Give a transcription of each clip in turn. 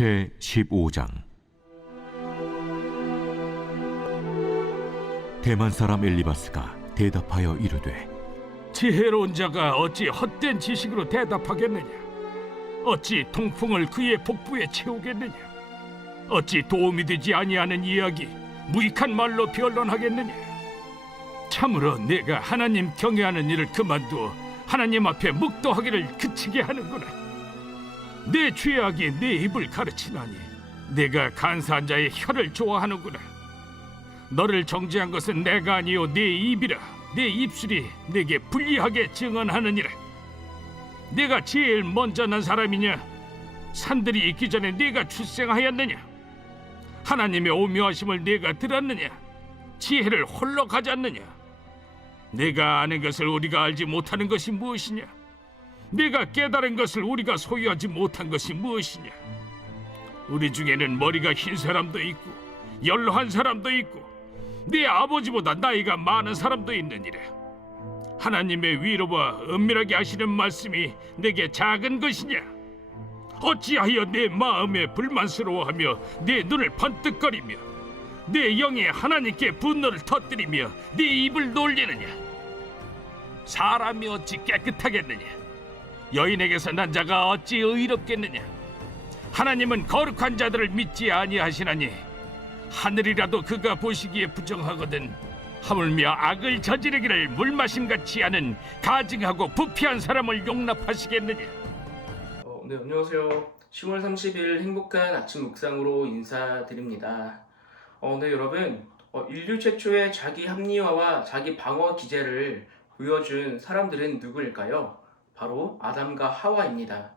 제15장. 대만 사람 엘리바스가 대답하여 이르되, 지혜로운 자가 어찌 헛된 지식으로 대답하겠느냐? 어찌 통풍을 그의 복부에 채우겠느냐? 어찌 도움이 되지 아니하는 이야기 무익한 말로 변론하겠느냐? 참으로 내가 하나님 경외하는 일을 그만두어 하나님 앞에 묵도하기를 그치게 하는구나. 내 죄악이 내 입을 가르치나니 내가 간사한 자의 혀를 좋아하는구나. 너를 정죄한 것은 내가 아니요 내 입이라. 내 입술이 내게 불리하게 증언하느니라. 내가 제일 먼저 난 사람이냐? 산들이 있기 전에 내가 출생하였느냐? 하나님의 오묘하심을 내가 들었느냐? 지혜를 홀로 가졌느냐? 내가 아는 것을 우리가 알지 못하는 것이 무엇이냐? 내가 깨달은 것을 우리가 소유하지 못한 것이 무엇이냐? 우리 중에는 머리가 흰 사람도 있고 연로한 사람도 있고 네 아버지보다 나이가 많은 사람도 있느니라. 하나님의 위로와 은밀하게 하시는 말씀이 내게 작은 것이냐? 어찌하여 내 마음에 불만스러워하며 내 눈을 번뜩거리며 내 영에 하나님께 분노를 터뜨리며 네 입을 놀리느냐? 사람이 어찌 깨끗하겠느냐? 여인에게서 난 자가 어찌 의롭겠느냐? 하나님은 거룩한 자들을 믿지 아니하시나니 하늘이라도 그가 보시기에 부정하거든 하물며 악을 저지르기를 물마심같이 하는 가증하고 부패한 사람을 용납하시겠느냐? 네, 안녕하세요. 10월 30일 행복한 아침 묵상으로 인사드립니다. 네, 여러분, 인류 최초의 자기 합리화와 자기 방어 기제를 보여준 사람들은 누구일까요? 바로 아담과 하와입니다.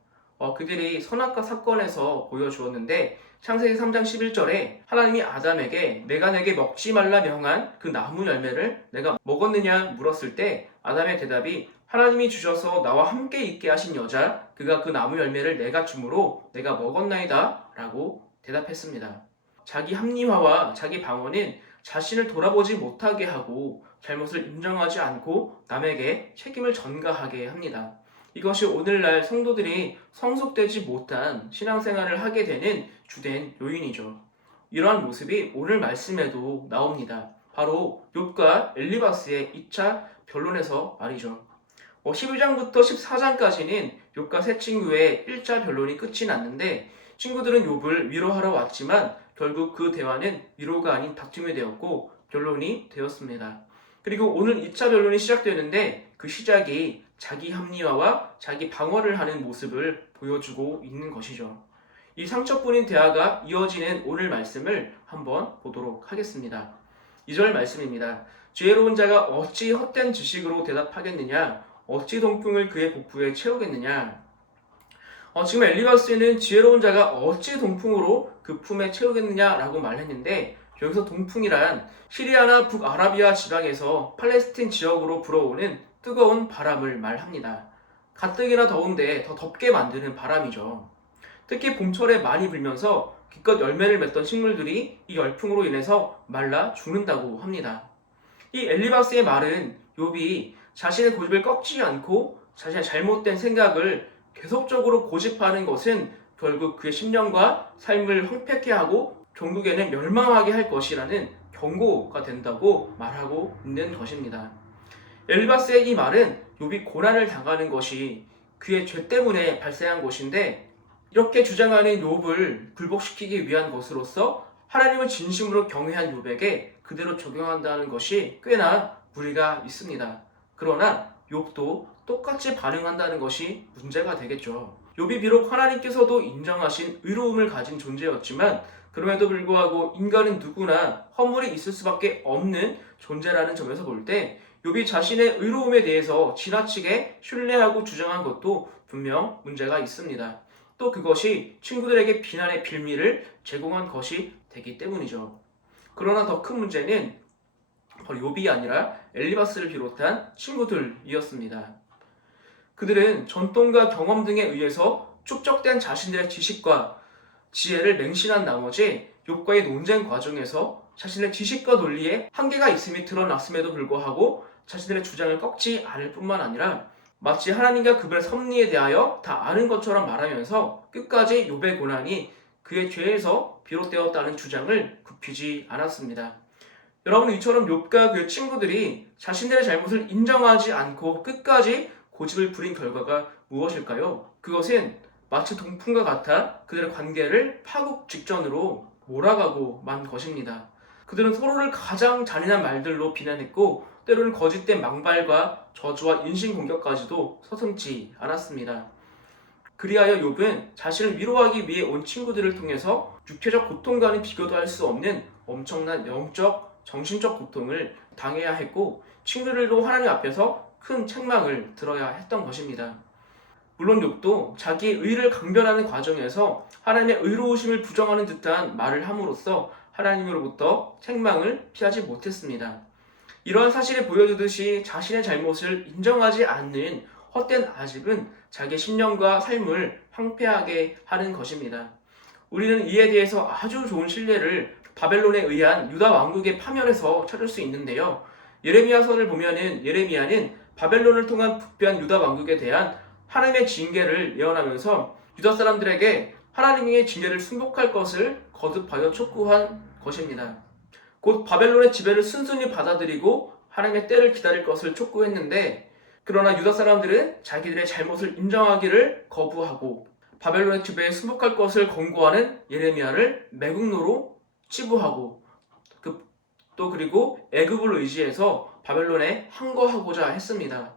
그들이 선악과 사건에서 보여주었는데 창세기 3장 11절에 하나님이 아담에게 내가 내게 먹지 말라 명한 그 나무 열매를 내가 먹었느냐 물었을 때 아담의 대답이 하나님이 주셔서 나와 함께 있게 하신 여자 그가 그 나무 열매를 내가 주므로 내가 먹었나이다 라고 대답했습니다. 자기 합리화와 자기 방어는 자신을 돌아보지 못하게 하고 잘못을 인정하지 않고 남에게 책임을 전가하게 합니다. 이것이 오늘날 성도들이 성숙되지 못한 신앙생활을 하게 되는 주된 요인이죠. 이러한 모습이 오늘 말씀에도 나옵니다. 바로 욥과 엘리바스의 2차 변론에서 말이죠. 12장부터 14장까지는 욥과 세 친구의 1차 변론이 끝이 났는데 친구들은 욥을 위로하러 왔지만 결국 그 대화는 위로가 아닌 다툼이 되었고 변론이 되었습니다. 그리고 오늘 2차 변론이 시작되는데 그 시작이 자기 합리화와 자기 방어를 하는 모습을 보여주고 있는 것이죠. 이 상처뿐인 대화가 이어지는 오늘 말씀을 한번 보도록 하겠습니다. 2절 말씀입니다. 지혜로운 자가 어찌 헛된 지식으로 대답하겠느냐? 어찌 동풍을 그의 복부에 채우겠느냐? 지금 엘리바스는 지혜로운 자가 어찌 동풍으로 그 품에 채우겠느냐라고 말했는데 여기서 동풍이란 시리아나 북아라비아 지방에서 팔레스틴 지역으로 불어오는 뜨거운 바람을 말합니다. 가뜩이나 더운데 더 덥게 만드는 바람이죠. 특히 봄철에 많이 불면서 기껏 열매를 맺던 식물들이 이 열풍으로 인해서 말라 죽는다고 합니다. 이 엘리바스의 말은 욥이 자신의 고집을 꺾지 않고 자신의 잘못된 생각을 계속적으로 고집하는 것은 결국 그의 심령과 삶을 황폐케 하고 종국에는 멸망하게 할 것이라는 경고가 된다고 말하고 있는 것입니다. 엘리바스의 이 말은 욥이 고난을 당하는 것이 그의 죄 때문에 발생한 것인데 이렇게 주장하는 욥을 굴복시키기 위한 것으로서 하나님을 진심으로 경외한 욥에게 그대로 적용한다는 것이 꽤나 무리가 있습니다. 그러나 욥도 똑같이 반응한다는 것이 문제가 되겠죠. 욥이 비록 하나님께서도 인정하신 의로움을 가진 존재였지만 그럼에도 불구하고 인간은 누구나 허물이 있을 수밖에 없는 존재라는 점에서 볼 때 욥이 자신의 의로움에 대해서 지나치게 신뢰하고 주장한 것도 분명 문제가 있습니다. 또 그것이 친구들에게 비난의 빌미를 제공한 것이 되기 때문이죠. 그러나 더 큰 문제는 바로 욥이 아니라 엘리바스를 비롯한 친구들이었습니다. 그들은 전통과 경험 등에 의해서 축적된 자신들의 지식과 지혜를 맹신한 나머지 욥과의 논쟁 과정에서 자신의 지식과 논리에 한계가 있음이 드러났음에도 불구하고 자신들의 주장을 꺾지 않을 뿐만 아니라 마치 하나님과 그분의 섭리에 대하여 다 아는 것처럼 말하면서 끝까지 욥의 고난이 그의 죄에서 비롯되었다는 주장을 굽히지 않았습니다. 여러분, 이처럼 욥과 그의 친구들이 자신들의 잘못을 인정하지 않고 끝까지 고집을 부린 결과가 무엇일까요? 그것은 마치 동풍과 같아 그들의 관계를 파국 직전으로 몰아가고 만 것입니다. 그들은 서로를 가장 잔인한 말들로 비난했고 때로는 거짓된 망발과 저주와 인신공격까지도 서슴지 않았습니다. 그리하여 욥은 자신을 위로하기 위해 온 친구들을 통해서 육체적 고통과는 비교도 할 수 없는 엄청난 영적, 정신적 고통을 당해야 했고 친구들도 하나님 앞에서 큰 책망을 들어야 했던 것입니다. 물론 욥도 자기의 의를 강변하는 과정에서 하나님의 의로우심을 부정하는 듯한 말을 함으로써 하나님으로부터 책망을 피하지 못했습니다. 이러한 사실이 보여주듯이 자신의 잘못을 인정하지 않는 헛된 아집은 자기의 신념과 삶을 황폐하게 하는 것입니다. 우리는 이에 대해서 아주 좋은 신뢰를 바벨론에 의한 유다 왕국의 파멸에서 찾을 수 있는데요. 예레미야서를 보면은 예레미야는 바벨론을 통한 부패한 유다 왕국에 대한 하나님의 징계를 예언하면서 유다 사람들에게 하나님의 징계를 순복할 것을 거듭하여 촉구한 것입니다. 곧 바벨론의 지배를 순순히 받아들이고 하나님의 때를 기다릴 것을 촉구했는데, 그러나 유다 사람들은 자기들의 잘못을 인정하기를 거부하고 바벨론의 지배에 순복할 것을 권고하는 예레미야를 매국노로 치부하고 그리고 애굽을 의지해서 바벨론에 항거하고자 했습니다.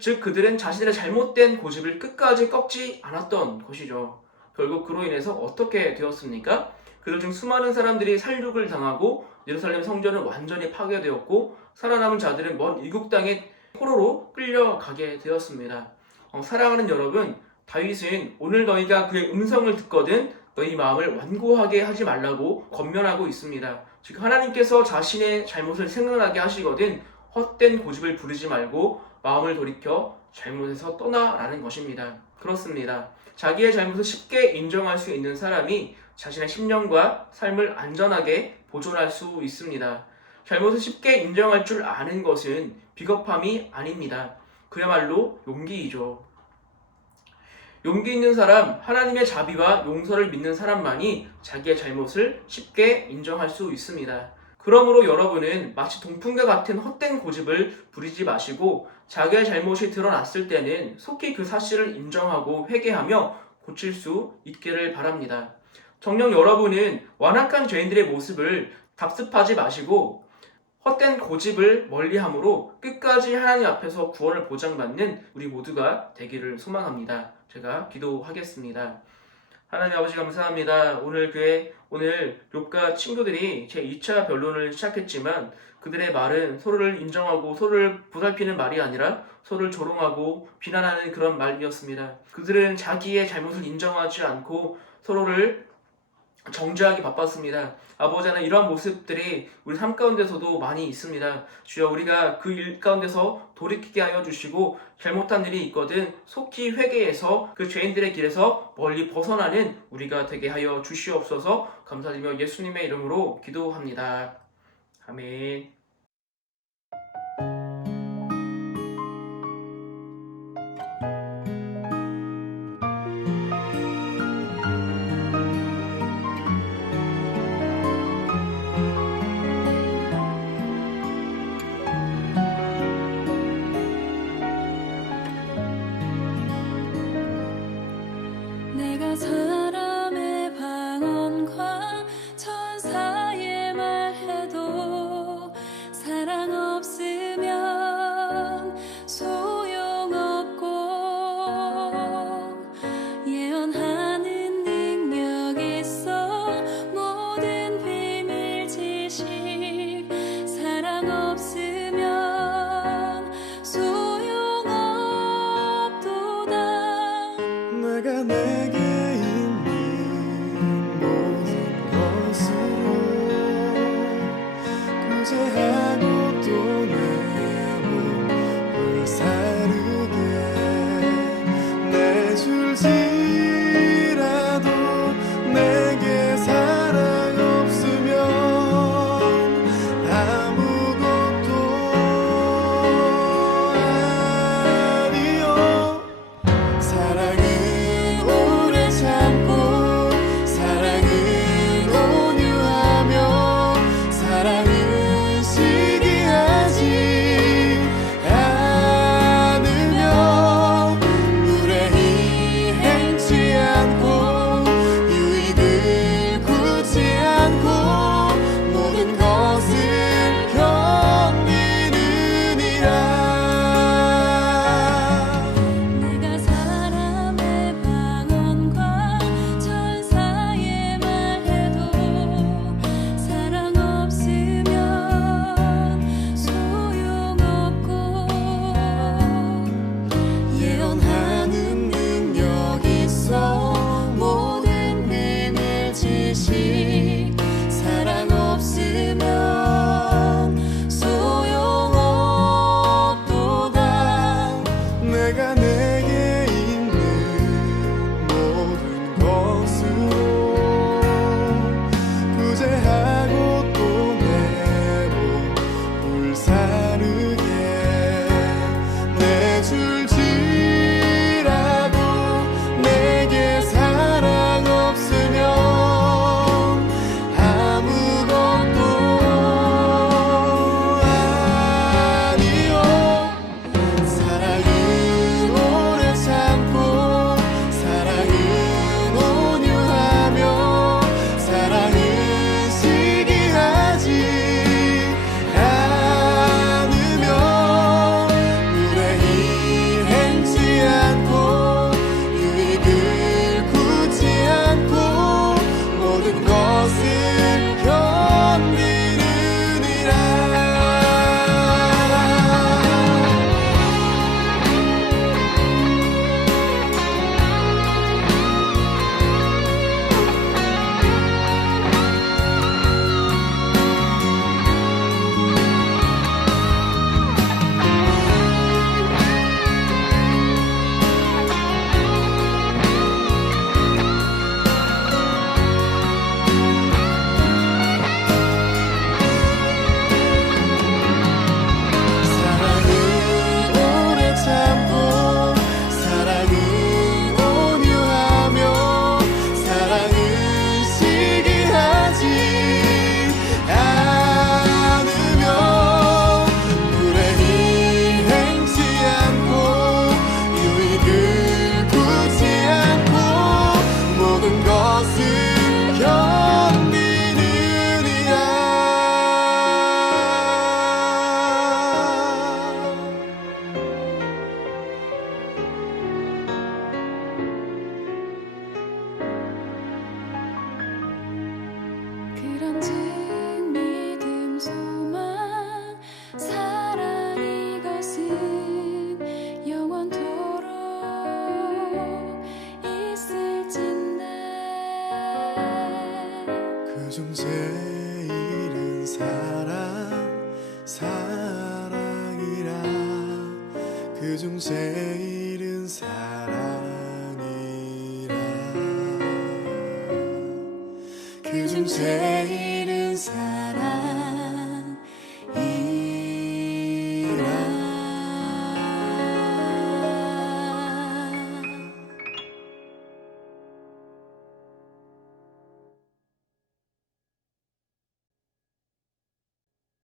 즉 그들은 자신들의 잘못된 고집을 끝까지 꺾지 않았던 것이죠. 결국 그로 인해서 어떻게 되었습니까? 그들 중 수많은 사람들이 살육을 당하고 예루살렘 성전은 완전히 파괴되었고 살아남은 자들은 먼 이국 땅에 포로로 끌려가게 되었습니다. 사랑하는 여러분, 다윗은 오늘 너희가 그의 음성을 듣거든 너희 마음을 완고하게 하지 말라고 권면하고 있습니다. 즉 하나님께서 자신의 잘못을 생각나게 하시거든 헛된 고집을 부리지 말고 마음을 돌이켜 잘못에서 떠나라는 것입니다. 그렇습니다. 자기의 잘못을 쉽게 인정할 수 있는 사람이 자신의 신념과 삶을 안전하게 보존할 수 있습니다. 잘못을 쉽게 인정할 줄 아는 것은 비겁함이 아닙니다. 그야말로 용기이죠. 용기 있는 사람, 하나님의 자비와 용서를 믿는 사람만이 자기의 잘못을 쉽게 인정할 수 있습니다. 그러므로 여러분은 마치 동풍과 같은 헛된 고집을 부리지 마시고 자기의 잘못이 드러났을 때는 속히 그 사실을 인정하고 회개하며 고칠 수 있기를 바랍니다. 정녕 여러분은 완악한 죄인들의 모습을 답습하지 마시고 헛된 고집을 멀리함으로 끝까지 하나님 앞에서 구원을 보장받는 우리 모두가 되기를 소망합니다. 제가 기도하겠습니다. 하나님 아버지 감사합니다. 오늘 욥과 친구들이 제 2차 변론을 시작했지만 그들의 말은 서로를 인정하고 서로를 보살피는 말이 아니라 서로를 조롱하고 비난하는 그런 말이었습니다. 그들은 자기의 잘못을 인정하지 않고 서로를 정죄하기 바빴습니다. 아버지 하나님, 이러한 모습들이 우리 삶 가운데서도 많이 있습니다. 주여, 우리가 그 일 가운데서 돌이키게 하여 주시고 잘못한 일이 있거든 속히 회개해서 그 죄인들의 길에서 멀리 벗어나는 우리가 되게 하여 주시옵소서. 감사드리며 예수님의 이름으로 기도합니다. 아멘. 내가 사람의 방언과 천사의 말해도 사랑 없으면 소용없고 예언하는 능력 있어 모든 비밀 지식 사랑 없으면 소용없도다. 내가 내게 있는 모든 것으로 구제하고 또 내 몸을 사르게 내줄지라도 내게 사랑 없으면 아무것도 아니요. 사랑은 오래 참고 사랑은 그중 제일은 사랑이라 그중 제일은 사랑이라 그중 제일